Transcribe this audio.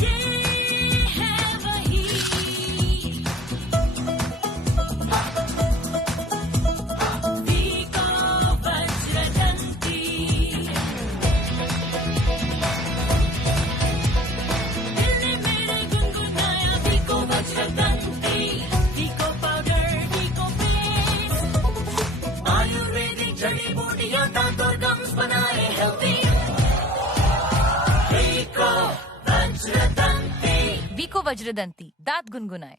ये है वही वीको वज्रदंती, दिल ने मेरे गुनगुनाया वीको वज्रदंती, वीको पाउडर वीको पेस्ट, आयुर्वेदिक जड़ी बूटियां दांत और गम्स बनाए हेल्दी, वीको वज्रदंती, विको वज्रदंती दात गुनगुनाए.